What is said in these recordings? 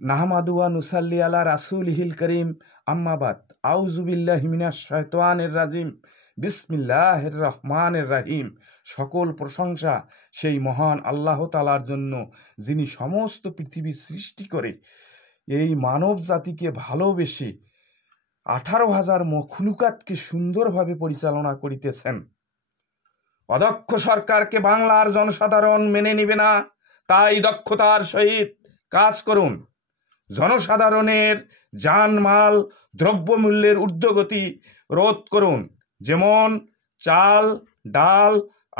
নাহমাদু ওয়া নুসাল্লি আলা রাসূলিহিল করিম, আম্মা বাদ। আউযু বিল্লাহি মিনাশ শাইতানির রাজিম, বিসমিল্লাহির রহমানির রহিম। সকল প্রশংসা সেই মহান আল্লাহ তাআলার জন্য, যিনি সমস্ত পৃথিবী সৃষ্টি করে এই মানব জাতিকে ভালোবেসে 18,000 মখলুকাতকে সুন্দরভাবে পরিচালনা করিতেছেন। অদক্ষ সরকারকে বাংলার জনসাধারণ মেনে নিবে না, তাই দক্ষতার সহিত কাজ করুন। জনসাধারণের জানমাল দ্রব্যমূল্যের ঊর্ধ্বগতি রোধ করুন, যেমন চাল, ডাল,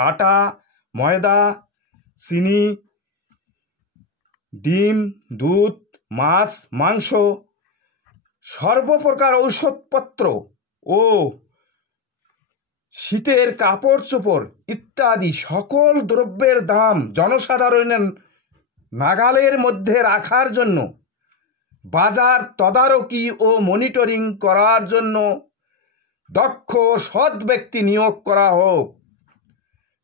আটা, ময়দা, চিনি, ডিম, দুধ, মাছ, মাংস, সর্বপ্রকার ঔষধপত্র ও শীতের কাপড় চোপড় ইত্যাদি সকল দ্রব্যের দাম জনসাধারণের নাগালের মধ্যে রাখার জন্য বাজার তদারকি ও মনিটরিং করার জন্য দক্ষ সৎ ব্যক্তি নিয়োগ করা হোক।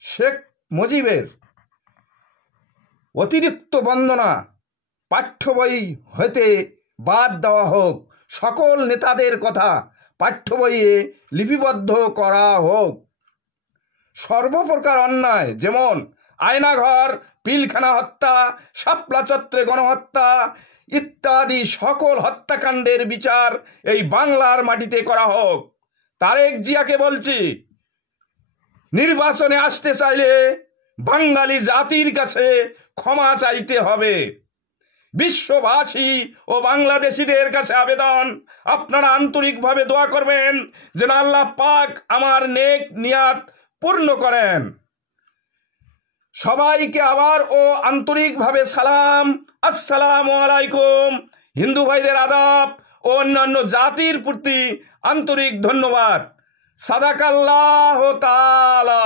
শেখ মুজিবের অতিরিক্ত বন্দনা পাঠ্য বই হতে বাদ দেওয়া হোক। সকল নেতাদের কথা পাঠ্য বইয়ে লিপিবদ্ধ করা হোক। সর্বপ্রকার অন্যায়, যেমন আয়নাঘর, পিলখানা হত্যা, শাপলা চত্বরে গণহত্যা ইত্যাদি সকল হত্যাকাণ্ডের বিচার এই বাংলার মাটিতে করা হোক। তারেক জিয়াকে বলছি, নির্বাচনে আসতে চাইলে বাঙালি জাতির কাছে ক্ষমা চাইতে হবে। বিশ্ববাসী ও বাংলাদেশিদের কাছে আবেদন, আপনারা আন্তরিকভাবে দোয়া করবেন যেন আল্লাহ পাক আমার নেক নিয়াত পূর্ণ করেন। সবাইকে আবার ও আন্তরিকভাবে সালাম, আসসালামু আলাইকুম। হিন্দু ভাইদের আদাব ও অন্যান্য জাতির প্রতি আন্তরিক ধন্যবাদ। সাদাকাল্লাহু তাআলা।